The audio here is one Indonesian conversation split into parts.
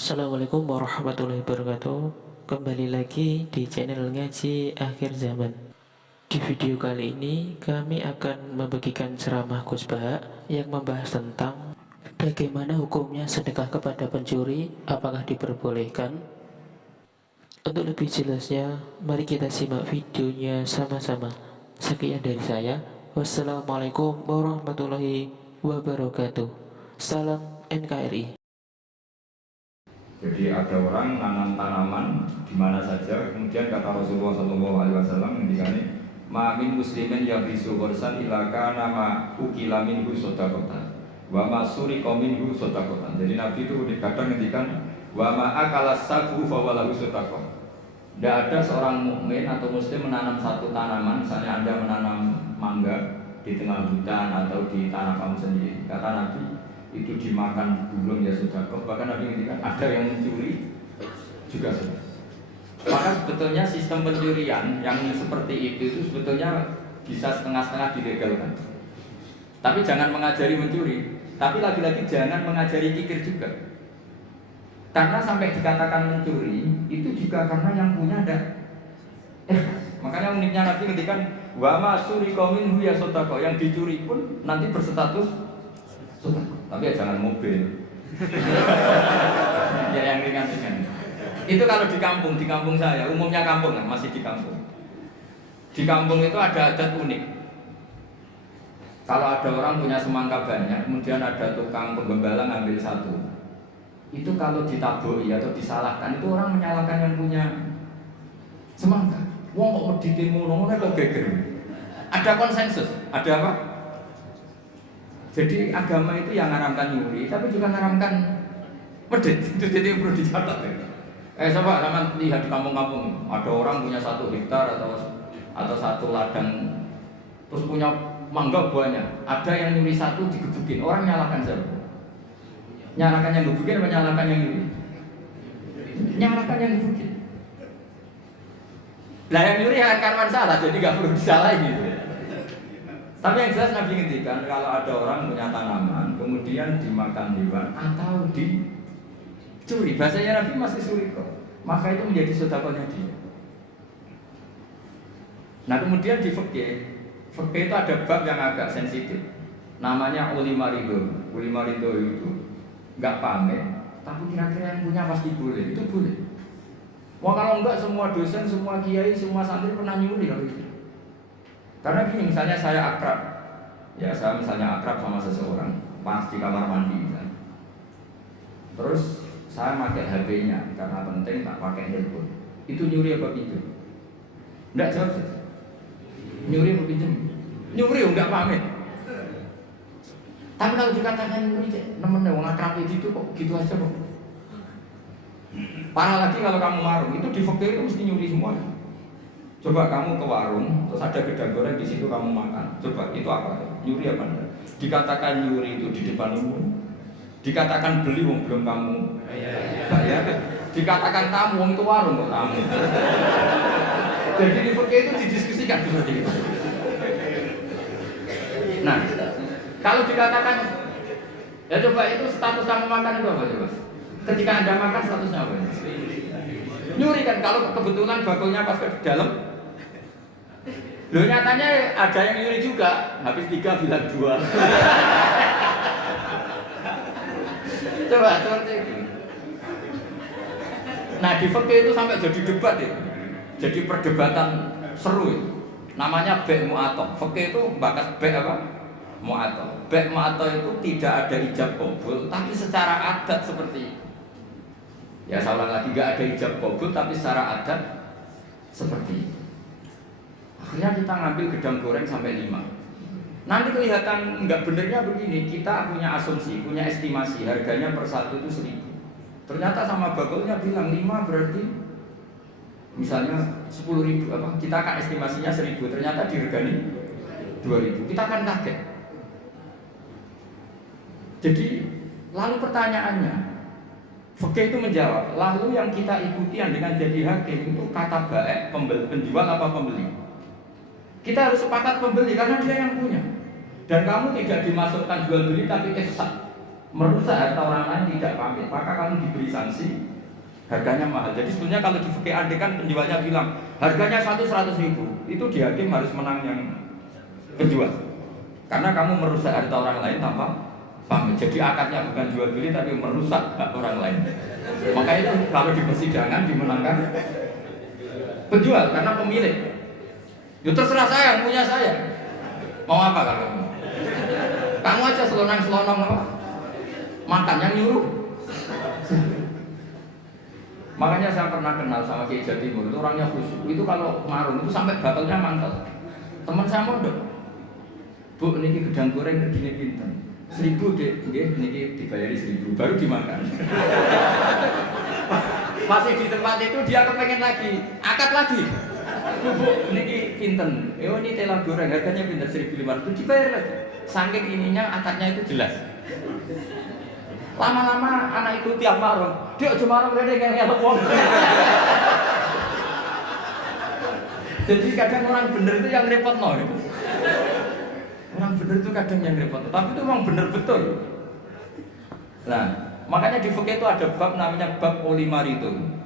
Assalamualaikum warahmatullahi wabarakatuh. Kembali lagi di channel Ngaji Akhir Zaman. Di video kali ini kami akan membagikan ceramah khutbah yang membahas tentang bagaimana hukumnya sedekah kepada pencuri, apakah diperbolehkan. Untuk lebih jelasnya, mari kita simak videonya sama-sama. Sekian dari saya. Wassalamualaikum warahmatullahi wabarakatuh. Salam NKRI. Jadi ada orang nanam tanaman di mana saja, kemudian kata Rasulullah SAW ketika ini, "Ma min muslimin yang bisu korsan ilaka nama ukila minhu sodakotan, wa ma suriko minhu sodakotan." Jadi Nabi itu kadang ngendikan, "Wa ma akala sabu fawalahu sodakot." Tidak ada seorang mukmin atau muslim menanam satu tanaman, misalnya Anda menanam mangga di tengah hutan atau di tanah kamu sendiri. Kata Nabi, itu dimakan burung ya sudah kok. Bahkan Nabi ngendikan ada yang mencuri juga sudah. Maka sebetulnya sistem pencurian yang seperti itu sebetulnya bisa setengah-setengah dilegalkan. Tapi jangan mengajari mencuri. Tapi lagi-lagi jangan mengajari kikir juga. Karena sampai dikatakan mencuri itu juga karena yang punya ada. Makanya uniknya Nabi ngendikan wa ma surika minhu ya sodako, yang dicuri pun nanti berstatus sodako. Tapi ya jangan mobil. Ya yang ringan-ringan. Itu kalau di kampung saya, umumnya kampung kan, masih di kampung. Di kampung itu ada adat unik. Kalau ada orang punya semangka banyak, kemudian ada tukang penggembala ngambil satu. Itu kalau ditaboki atau disalahkan, itu orang menyalahkan yang punya semangka. Wong kok medite ngono-ngono kok geger. Ada konsensus, ada apa? Jadi agama itu yang ngaramkan nyuri, tapi juga ngaramkan medit. Itu jadi perlu dicatat ya. Coba sama lihat di kampung-kampung, ada orang punya 1 hektar atau 1 ladang, terus punya mangga banyak. Ada yang nyuri 1 digebukin, orang nyalakan siapa? Nyalakan yang gebukin atau nyalakan yang nyuri? Nyalakan yang gebukin. Lah yang nyuri akan karwan salah, jadi nggak perlu disalahin gitu. Tapi yang jelas Nabi ngendikan kalau ada orang punya tanaman kemudian dimakan hewan atau dicuri, bahasanya Nabi masih suriko, maka itu menjadi sedekahnya dia. Nah kemudian di fikih itu ada bab yang agak sensitif, namanya ulima ridho. Ulima ridho itu nggak pamit, tapi kira-kira yang punya pasti boleh, itu boleh. Wah kalau enggak semua dosen, semua kiai, semua santri pernah nyuri kalau itu. Karena gini, misalnya saya akrab, ya saya misalnya akrab sama seseorang, pas di kamar mandi misalnya. Terus saya pakai HP-nya karena penting tak pakai handphone. Itu nyuri apa pinjam? Enggak jawab sih. Nyuri apa pinjam? Nyuri enggak pamit. Tapi kalau dikatakan nyuri, nemen wong akrab itu kok gitu aja kok. Parah lagi kalau kamu warung, itu di fakir itu mesti nyuri semua. Coba kamu ke warung, terus ada gedang goreng di situ kamu makan. Coba itu apa? Nyuri apa enggak? Dikatakan nyuri itu di depan umum. Dikatakan beli wong belum kamu bayar. Dikatakan tamu wong itu warung kok tamu. Jadi di fakir itu didiskusikan seperti itu. Nah, kalau dikatakan ya coba itu status kamu makan itu apa coba? Ketika Anda makan statusnya apa? Nyuri kan, kalau kebetulan bakulnya pas ke dalam. Loh nyatanya ada yang nyuri juga, habis 3 bilang 2. Coba seperti itu. Nah di fikih itu sampai jadi debat ya. Jadi perdebatan seru ya. Namanya bek mu'atok. Fikih itu bakas bek apa? Mu'atok. Bek mu'atok itu tidak ada ijab qabul, tapi secara adat seperti itu. Ya saya ulang lagi, gak ada ijab qabul tapi secara adat seperti itu. Akhirnya kita ngambil gedang goreng sampai 5. Nanti kelihatan nggak benernya begini, kita punya asumsi, punya estimasi harganya per 1 itu 1.000. Ternyata sama bakulnya bilang 5 berarti misalnya 10.000 apa? Kita akan estimasinya 1.000, ternyata diregani 2.000. Kita akan kaget. Jadi lalu pertanyaannya, fikih itu menjawab, lalu yang kita ikuti dengan jadi hakim itu kata baik penjual apa pembeli? Kita harus sepakat pembeli karena dia yang punya. Dan kamu tidak dimasukkan jual beli tapi ifsad. merusak harta orang lain tidak pamit, maka kamu diberi sanksi, harganya mahal. Jadi sebenarnya kalau di fikih kan penjualnya bilang harganya 100.000, itu di hakim harus menang yang penjual, karena kamu merusak harta orang lain tanpa pamit. Jadi akadnya bukan jual beli tapi merusak hak orang lain. Maka itu kalau di persidangan dimenangkan penjual karena pemilik. Ya terserah saya, yang punya saya. Mau apa kamu? Kamu aja selonang-selonong apa? Makan yang nyuruh. Makanya saya pernah kenal sama Kiai Jawa Timur, itu orangnya khusyuk. Itu kalau marung itu sampai batalnya mantel. Teman saya mondok, Bu, niki gedang goreng regine pinten? 1.000 dek, niki dibayari 1.000, baru dimakan. Masih di tempat itu dia kepengen lagi, akad lagi. Bu, niki pinten? Ini tela goreng, harganya pinten 1.500, dibayar lagi. Saking ininya akadnya itu jelas. Lama-lama anak itu tiap marung, dia cuma marung rene ngelok wong. Jadi kadang orang bener itu yang repot no. Orang bener itu kadang yang repot, tapi itu memang bener betul. Nah, makanya di fikih itu ada bab namanya bab polimar itu.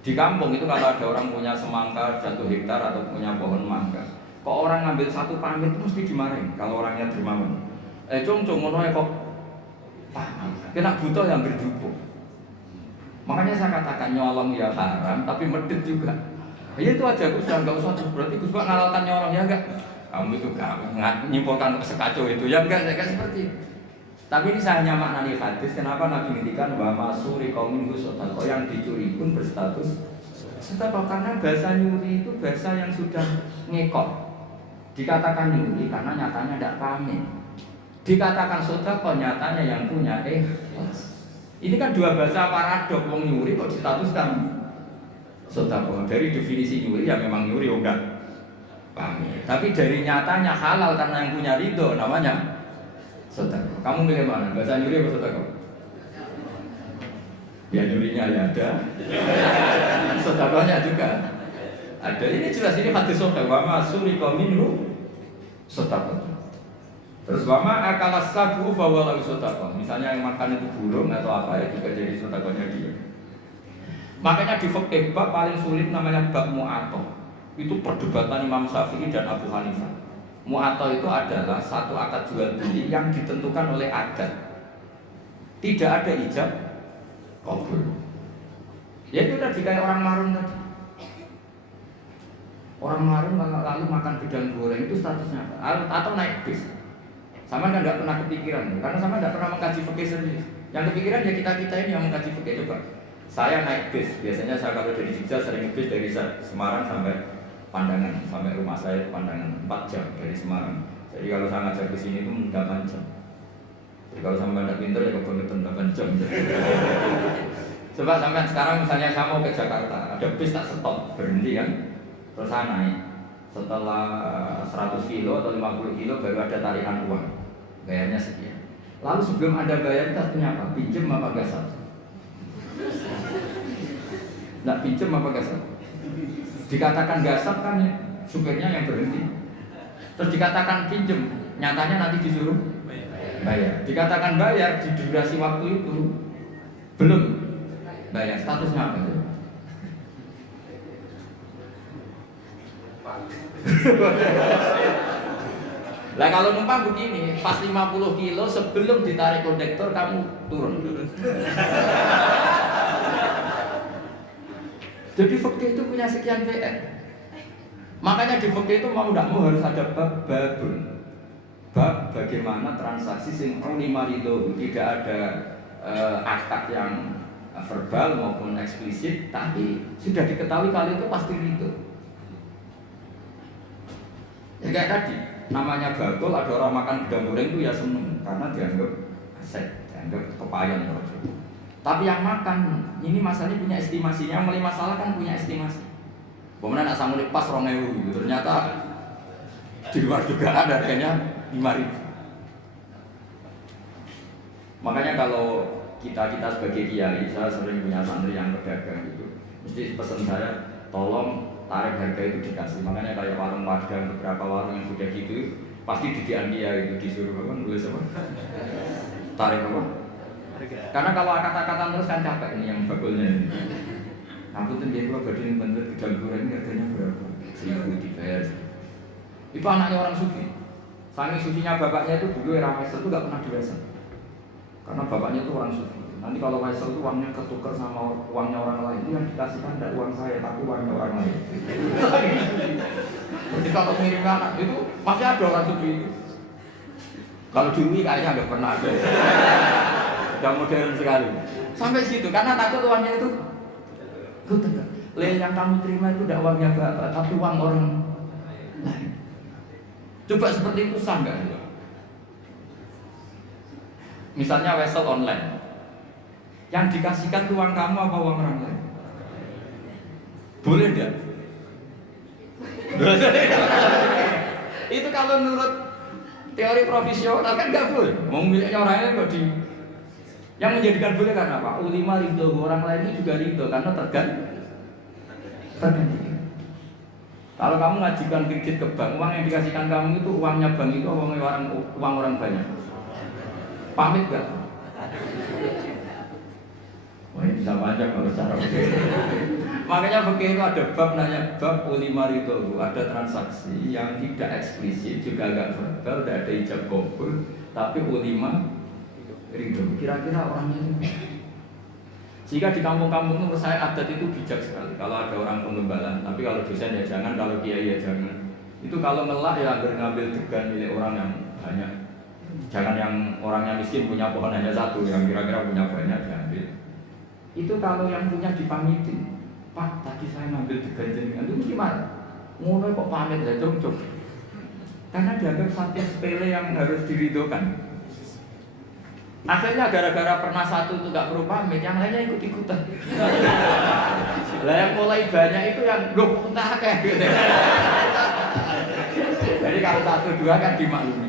Di kampung itu kalau ada orang punya semangka 1 hektar atau punya pohon mangga, kok orang ngambil 1 pamit itu mesti dimarahin kalau orangnya dermawan. Cung ngono kok kena butuh yang berjubuk. Makanya saya katakan nyolong ya haram, tapi medit juga. Ya itu aja, Gus, nggak usah berarti Gus Pak ngalalkan nyolong ya enggak? Kamu itu nggak nyimpulkan sekacau itu ya enggak seperti itu. Tapi ini saya hanya maknani hadis. Kenapa Nabi ngendikan wa masuri qaumin husatan, yang dicuri pun berstatus sedekah, karena bahasa nyuri itu bahasa yang sudah ngekot. Dikatakan nyuri karena nyatanya tidak pamit. Dikatakan sedekah nyatanya yang punya ikhlas. Ini kan dua bahasa paradok. Wong nyuri kok distatuskan sedekah. Dari definisi nyuri ya memang nyuri enggak pamit. Tapi dari nyatanya halal karena yang punya ridho namanya sedekah. Kamu milih mana? Bahasa nyuri atau sedekah? Ya nyurinya ya ada. Sedekahnya juga ada. Ini jelas, ini hadis sahih wa masuri qaminhu sedekah. Terus wama akala sabu fa wala sedekah. Misalnya yang makan itu burung atau apa ya juga jadi sedekahnya dia. Makanya di fikih bab paling sulit namanya bab mu'athah. Itu perdebatan Imam Syafi'i dan Abu Hanifah. Mu'athah itu adalah satu akad jual beli yang ditentukan oleh adat. Tidak ada ijab kabul. Ya itu tadi kayak orang marung tadi. Orang marung lalu makan gedang goreng itu statusnya apa? Atau naik bis. Sama kan nggak pernah kepikiran, karena sama nggak pernah mengkaji fikih serius. Yang kepikiran ya kita ini yang mengkaji fikih. Coba, saya naik bis. Biasanya saya kalau dari Jogja sering bis dari Semarang sampai Pandangan, sampai rumah saya Pandangan 4 jam dari Semarang. Jadi kalau saya ngajak ke sini itu 8 jam. Jadi kalau sampai tidak pintar ya kebangetan 8 jam. Coba sampai sekarang misalnya saya mau ke Jakarta, ada bis tak stop, berhenti kan, terus saya naik. Setelah 100 kilo atau 50 kilo baru ada tarikan uang, bayarnya sekian. Lalu sebelum ada bayar kita punya apa? Pinjem apa gasat? Nggak pinjem apa gasat? Dikatakan gasat kan ya, supirnya yang berhenti. Terus dikatakan pinjem, nyatanya nanti disuruh bayar. Dikatakan bayar di durasi waktu itu belum bayar, statusnya apa? Lah kalau numpang begini, pas 50 kilo sebelum ditarik kondektor kamu turun. Jadi fikih itu punya sekian PR. Makanya di fikih itu mau tidak mau harus ada bab babun. Bab bagaimana transaksi sing marido, tidak ada akad yang verbal maupun eksplisit, tapi sudah diketahui kali itu pasti ridho. Ya kayak tadi, namanya bagol, ada orang makan gedang goreng itu ya seneng karena dianggap aset, dianggap kepayan. Tapi yang makan, ini masalahnya punya estimasinya, yang mulai masalah kan punya estimasi. Kemudian nak sanggup pas 2.000 gitu, ternyata di luar juga ada harganya 5.000. Makanya kalau kita sebagai kiai, saya sering punya santri yang pedagang gitu, mesti pesan saya, tolong tarik harga itu dikasih. Makanya kayak warung Padang, beberapa warung yang sudah gitu pasti didian dia itu disuruh apa nulis apa Tarik apa? Karena kalau akad-akatan terus kan capek ini yang bagulnya ini. Aku tuh dia gua berdiri bener gedang goreng ini harganya berapa? 1.000 dibayar. Itu anaknya orang sufi. Saking sufinya bapaknya itu dulu era Faisal itu gak pernah diwasa. Karena bapaknya itu orang sufi. Nanti kalau Faisal itu uangnya ketukar sama uangnya orang lain, itu yang dikasihkan tidak uang saya tapi uangnya orang lain. Jadi kalau mengirim anak itu masih ada orang sufi itu. Kalau dulu kayaknya nggak pernah ada. Sudah modern sekali. Sampai segitu karena takut uangnya itu. Yang kamu terima itu tidak uangnya bapak, tapi uang orang lain. Coba seperti itu sah nggak? Misalnya wesel online, yang dikasihkan itu uang kamu apa uang orang lain? Boleh nggak? Itu kalau menurut teori profesional kan nggak boleh. Mau miliknya orang lain kok di. Yang menjadikan boleh karena apa? Ulima ridho, orang lain itu juga ridho karena tergantikan. Kalau kamu ngajukan kredit ke bank, uang yang dikasihkan kamu itu uangnya bank itu uang orang banyak. Pamit gak? Wah ini bisa panjang kalau secara fikih. Makanya fikih itu ada bab nanya bab ulima ridho, ada transaksi yang tidak eksplisit juga agak verbal, tidak ada ijab kabul, tapi ulima ridho. Kira-kira orangnya itu. Jika di kampung-kampung menurut saya adat itu bijak sekali. Kalau ada orang penggembalaan, tapi kalau dosen ya jangan, kalau kiai ya jangan. Itu kalau ngelak ya ngambil degan milik orang yang banyak. Jangan yang orangnya miskin punya pohon hanya satu, yang kira-kira punya banyak diambil. Itu kalau yang punya dipamitin, Pak tadi saya ngambil degan jenengan, itu mesti marah. Ngono kok pamit ya cok. Karena dianggap satu sepele yang harus diridhokan. Akhirnya gara-gara pernah satu itu gak perlu pamit, yang lainnya ikut-ikutan. Lah yang mulai banyak itu yang loh entah kayak gitu. Jadi kalau 1-2 kan dimaklumi.